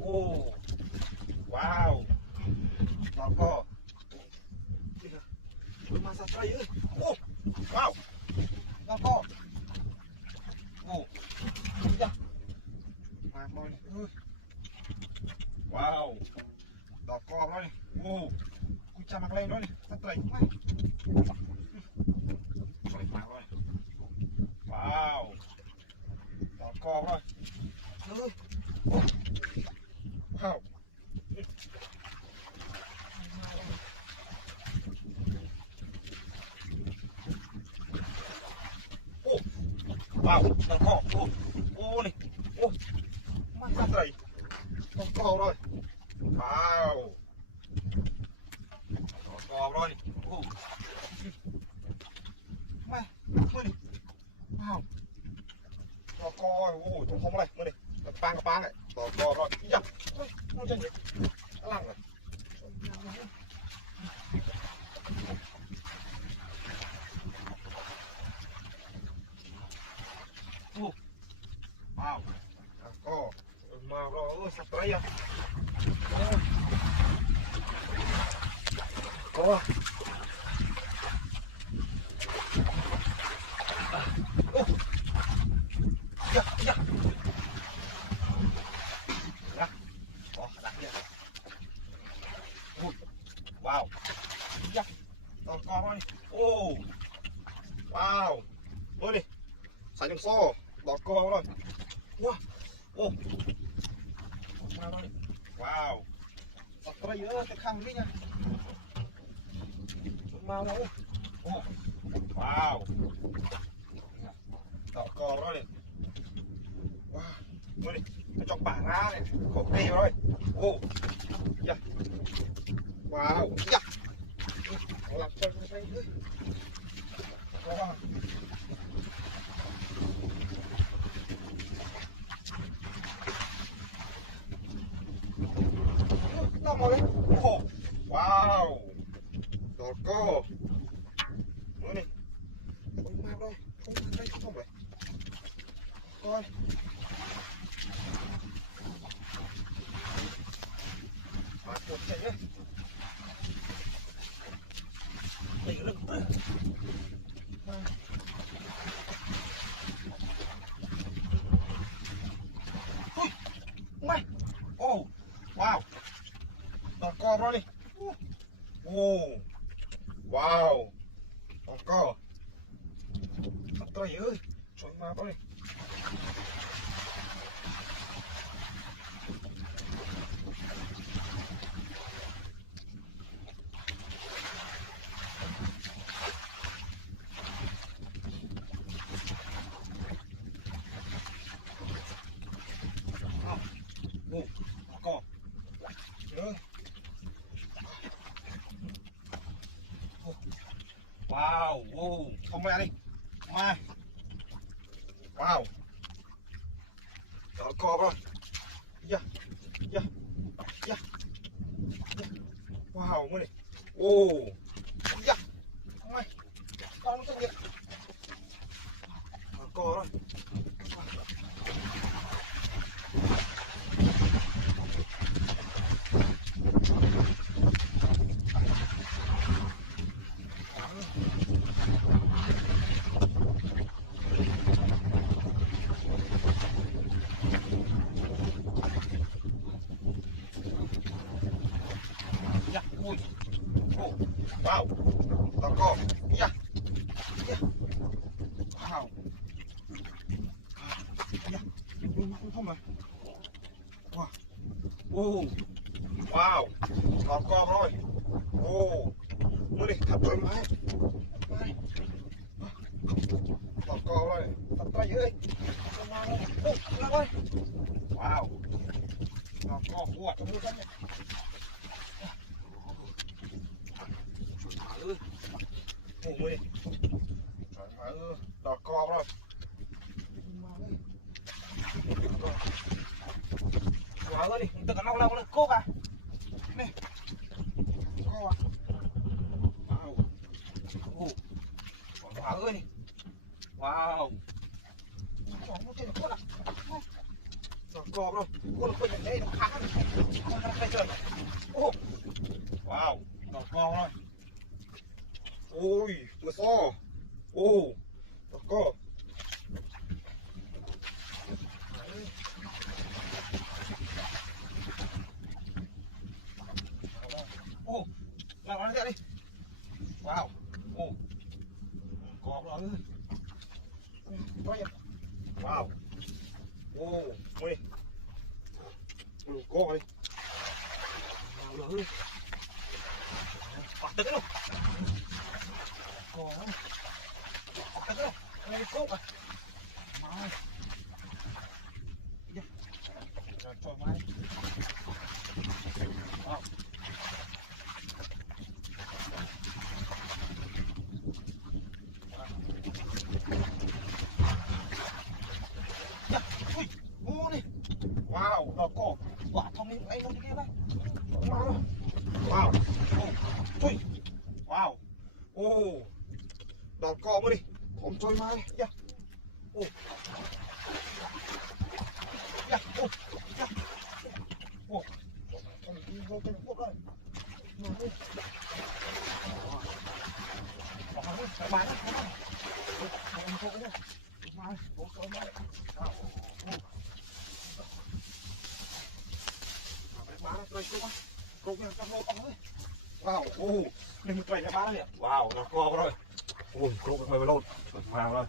Ô, wow, to co. Mà sao đây ơi? Ô, wow, to co. Ô, dạ. Mà coi này ơi. Wow, to co đó này. Ô, cú cha mặc lên đó này, sao đây? Wow, to co thôi. Ơi. Wow. Ô, wow, to co. Ô, ô này. Ô, mà sao đây? To co rồi. Wow. To co rồi. Ô. Mày, mày đi. Wow. To co rồi. Ôi, không này, mày đi. Cái bang này. To co rồi. Dạ. Ôi, nó chân vậy. Lăng rồi. Ô. Wow. To co. Mà rồi, ôi, sắp tới à. Có. Ô. Dạ, dạ. Đó. Có, đặt nha. Ôi. Wow. Dạ. To co thôi. Ô. Wow. Ôi đi. Xài trong xô. To co rồi. Wow. Ô. Wow. Sắp tới nữa, cái khăn đi nha. Mau đâu. Ô. Wow. To co rồi. Wow. Ôi đi. Nó cho bả ra này. Khổ kê rồi. Ô. Dạ. Wow. Dạ. Làm cho nó đây thôi. Wow. Tao mau đấy. Ồ. Wow. To co. Nữa này. Không mau đâu. Không sang đây không vậy. Coi. Mà cuộn chạy nhá. Đẩy cái lưng. Ui. Mày. Ô. Wow. To co rồi đi. Ô. Wow. To co. Trời ơi. Trời mà đó đi. Ô. To co. Trời. Wow, wow, không ra đi. Mai. Wow. To co rồi. Dạ. Dạ. Dạ. Wow, mới này. Ô. Dạ. Mày. Con nó kìa. To co rồi. Dạ. Ui. Ô. Wow. To co. Dạ. Dạ. Wow. Dạ. Không rồi. Wow. Ô. Wow. To co rồi. Ô. Mới đi thật rồi mai. Mai. To co rồi. Thật tay ơi. Ô. Nào ơi. Wow. To co của trong nước này. Ơi. Ôi ơi. Trời ơi, to co rồi. Quá ơi đi, tự cả lâu lên cô à. Này. Cô à. Wow. Ồ. Quá ơi đi. Wow. To co. cò rồi con quay lại đây nó khá con đây trời ô wow đỏ cò rồi ôi vừa to ô đỏ cò ô làm nó ra đi wow ô cò rồi wow ô ui cò đi nào rồi bắt được luôn cò lắm bắt được luôn đây cốc à rồi cho máy wow wow đỏ cò quả thông minh anh không đi kia đây wow ui wow ô đỏ cò mới đi không chơi mai nha ô nha ô nha ô con đi vô cái quốc đây bán ăn thôi nhá mai bố cơm mai bán đây cục này cam lô to đấy wow ô đừng chạy ra bán đấy wow nó co rồi ôi cục hơi lôn vào rồi